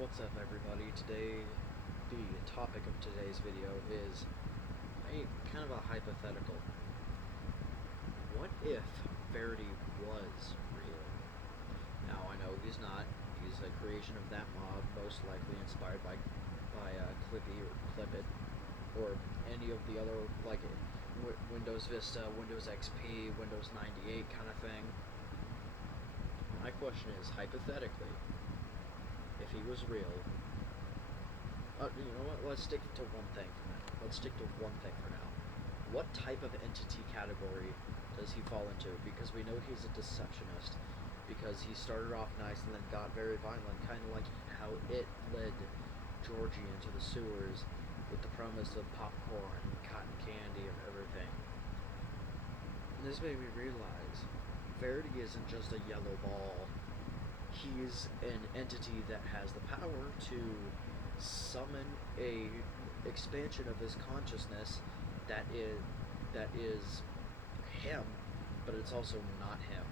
What's up, everybody? Today, the topic of today's video is a kind of a hypothetical. What if Verity was real? Now, I know he's not. He's a creation of that mob, most likely inspired by Clippy or Clippit, or any of the other, like, Windows Vista, Windows XP, Windows 98 kind of thing. My question is, hypothetically, if he was real, you know what? Let's stick to one thing for now. What type of entity category does he fall into? Because we know he's a deceptionist. Because he started off nice and then got very violent, kind of like how it led Georgie into the sewers with the promise of popcorn and cotton candy and everything. And this made me realize Verity isn't just a yellow ball. He's an entity that has the power to summon a expansion of his consciousness that is him, but it's also not him.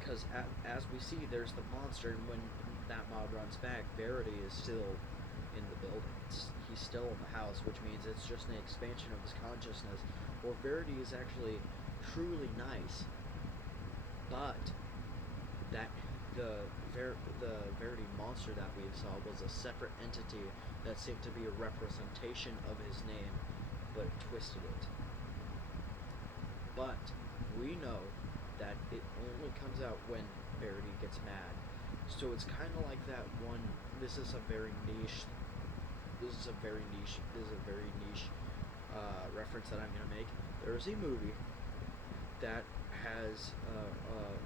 Because as we see, there's the monster, and when that mob runs back, Verity is still in the building. He's still in the house, which means it's just an expansion of his consciousness. Or Verity is actually truly nice, but that the Verity monster that we saw was a separate entity that seemed to be a representation of his name, but it twisted it. But we know that it only comes out when Verity gets mad. So it's kind of like that one. This is a very niche reference that I'm gonna make. There is a movie that has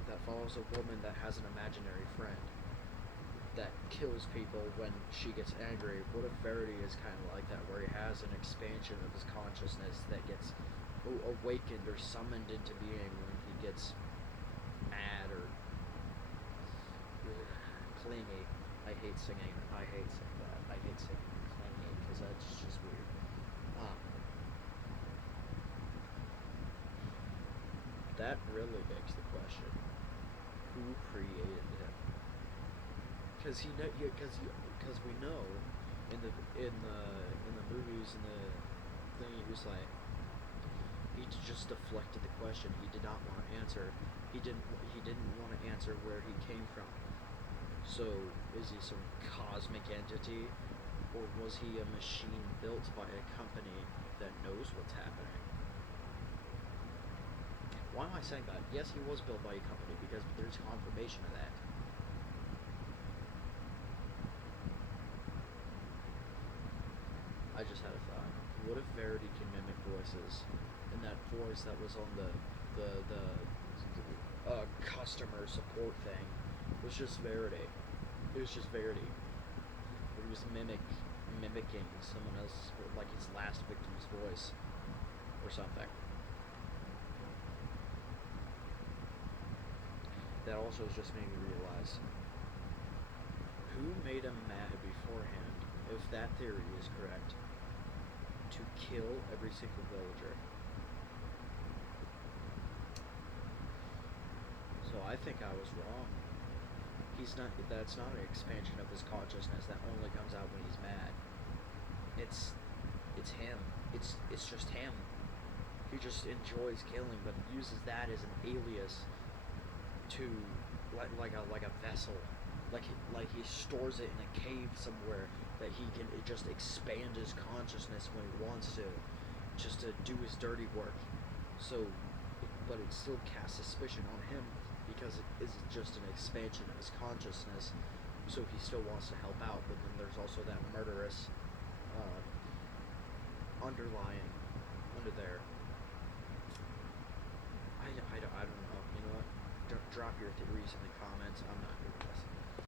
that follows a woman that has an imaginary friend that kills people when she gets angry. What if Verity is kind of like that, where he has an expansion of his consciousness that gets awakened or summoned into being when he gets mad or clingy. I hate singing that. I hate singing clingy because that's just weird. That really begs the question: who created him? Because we know in the movies and the thing, he was like, he just deflected the question. He did not want to answer. He didn't want to answer where he came from. So is he some cosmic entity, or was he a machine built by a company that knows what's happening? Why am I saying that? Yes, he was built by a company, because there's confirmation of that. I just had a thought. What if Verity can mimic voices, and that voice that was on the customer support thing was just Verity? It was just Verity. Or he was mimicking someone else, like his last victim's voice, or something. That also just made me realize, who made him mad beforehand, if that theory is correct, to kill every single villager? So I think I was wrong. That's not an expansion of his consciousness that only comes out when he's mad. It's him. It's just him. He just enjoys killing, but uses that as an alias to like a vessel, like he stores it in a cave somewhere that he can just expand his consciousness when he wants to, just to do his dirty work. So, but it still casts suspicion on him because it is just an expansion of his consciousness. So he still wants to help out, but then there's also that murderous underlying under there. I don't know. You know what? Drop your theories in the comments. I'm not doing that.